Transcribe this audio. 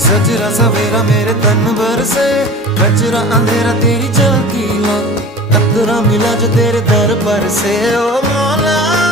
सजरा सवेरा मेरे तन भर से, कचरा अंधेरा तेरी झलकी ला, कतरा मिला जो तेरे दर पर से। ओ मौला